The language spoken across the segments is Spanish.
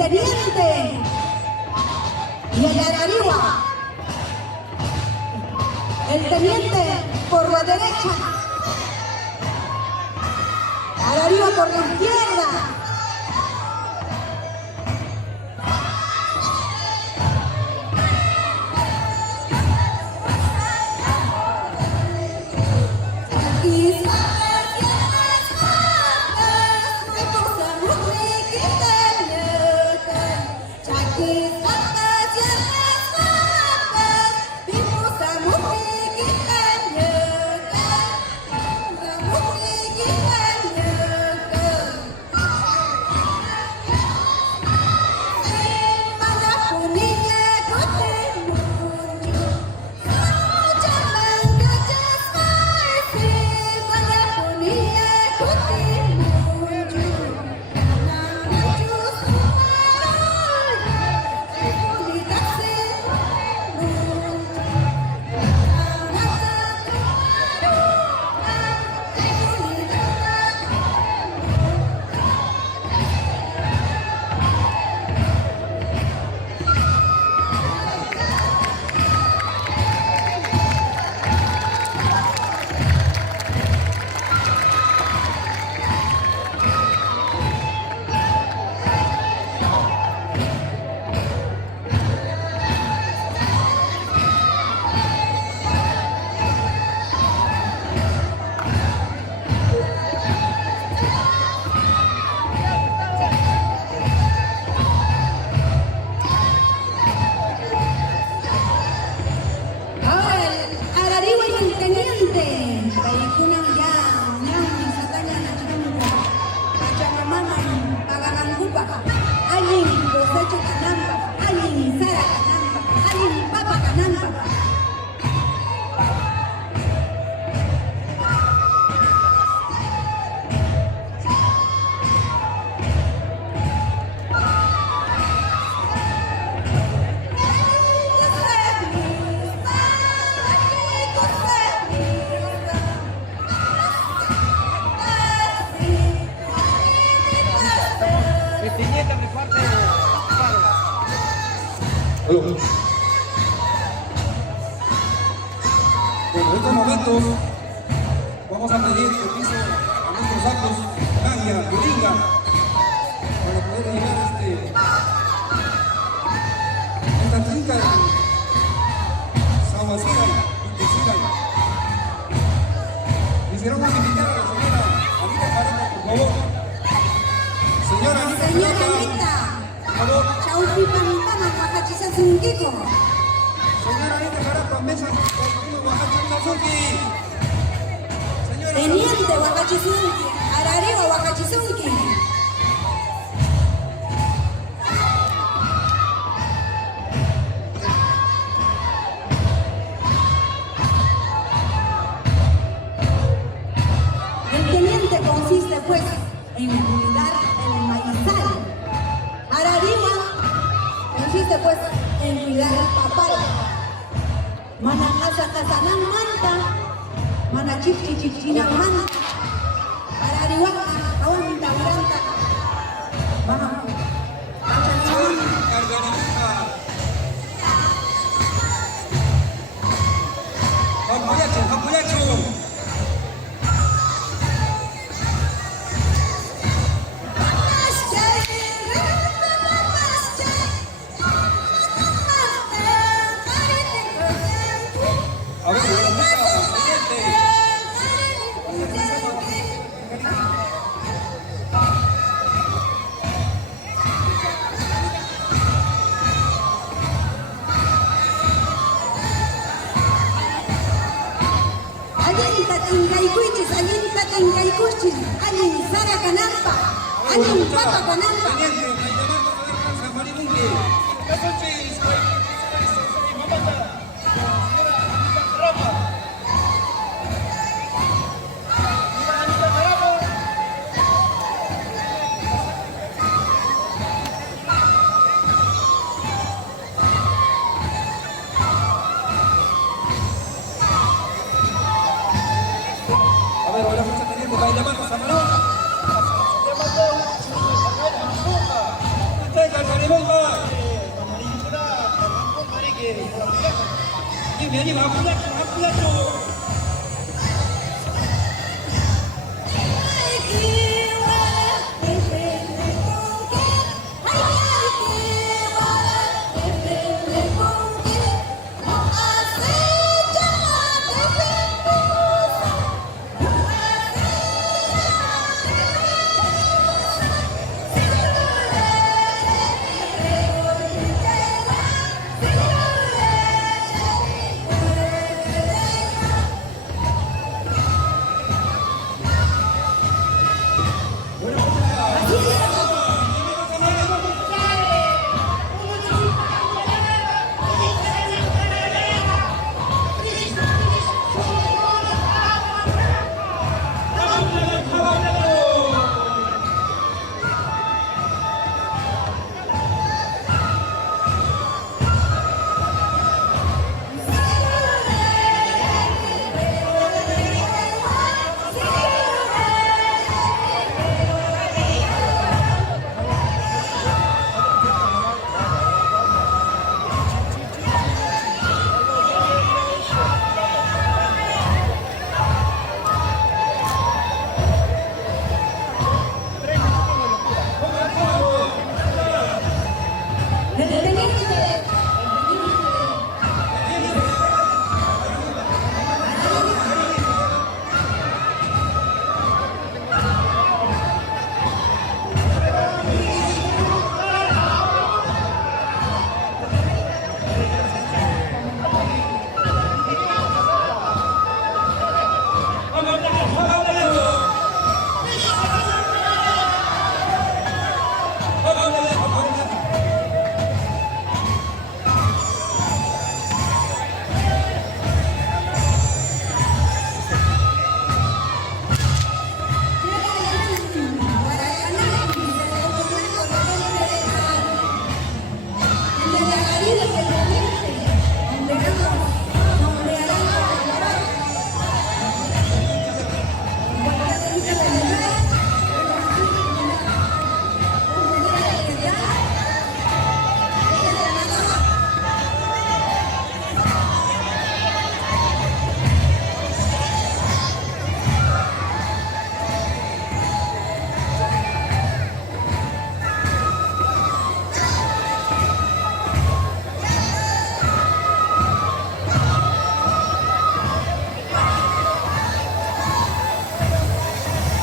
teniente y el Arariwa. El teniente por la derecha, Arariwa por la izquierda. Bueno, en estos momentos vamos a pedir permiso a nuestros actos, Magia, Yoringa, para poder llevar esta trinca de Sahuacira y Tecira. Quisiéramos invitar a la señora Anita Jarapa, por favor. Señora Anita Jarapa, por favor. Señora Anita Jarapa, mesa Huacachisunki. Teniente Huacachisunki, Arariwa Huacachisunki. El teniente consiste pues en cuidar el maizal. Arariwa consiste pues en cuidar el papal. Mana asa kasanan manta, mana chichichichinan manta. Arariwa kawan minta uranta. Mana Alguien Sara Canampa, alguien Papa Canampa. A ver, ahora mucha teniente, va a llamar a Samarón. 면이 바쁘겠죠.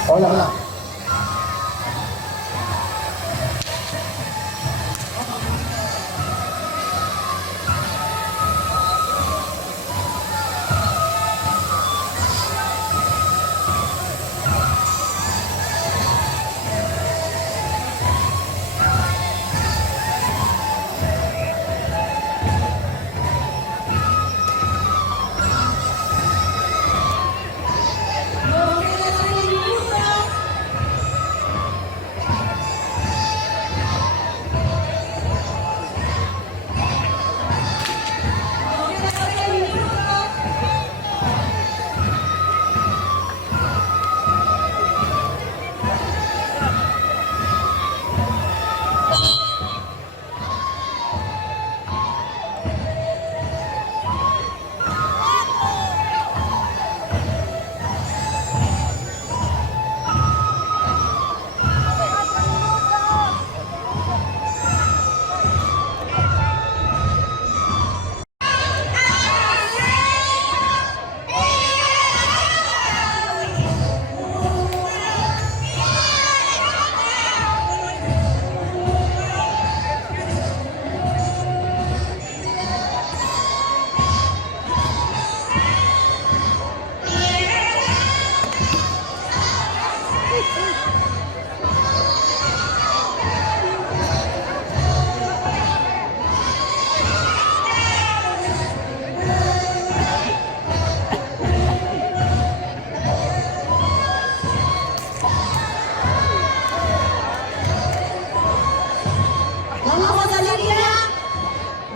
Hola, hola.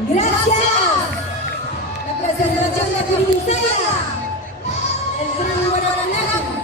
Gracias. La presentación de Princesa, el gran Guaranágamo.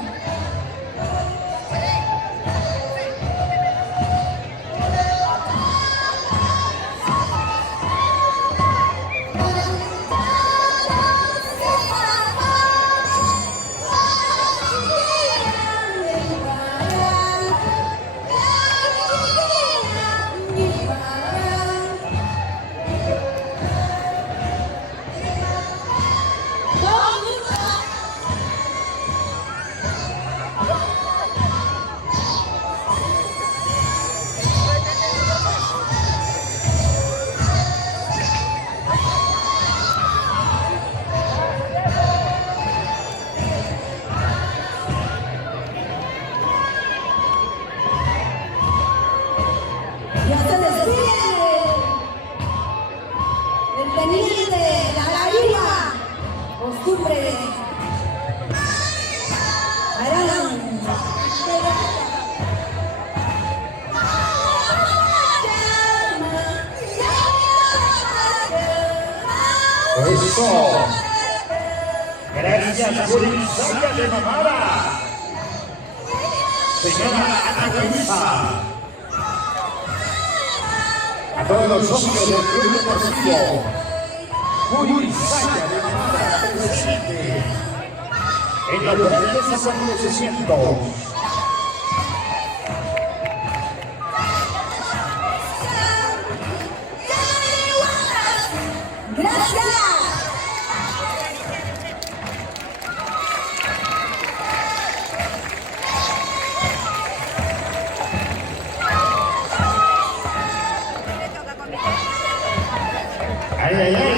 Eso. Gracias, Jurisaya de Mamara. Señora Ana Luisa. A todos los socios del Club Deportivo Jurisaya de Mamara presente en los grandes acontecimientos. Gracias. Ay, ay, ay.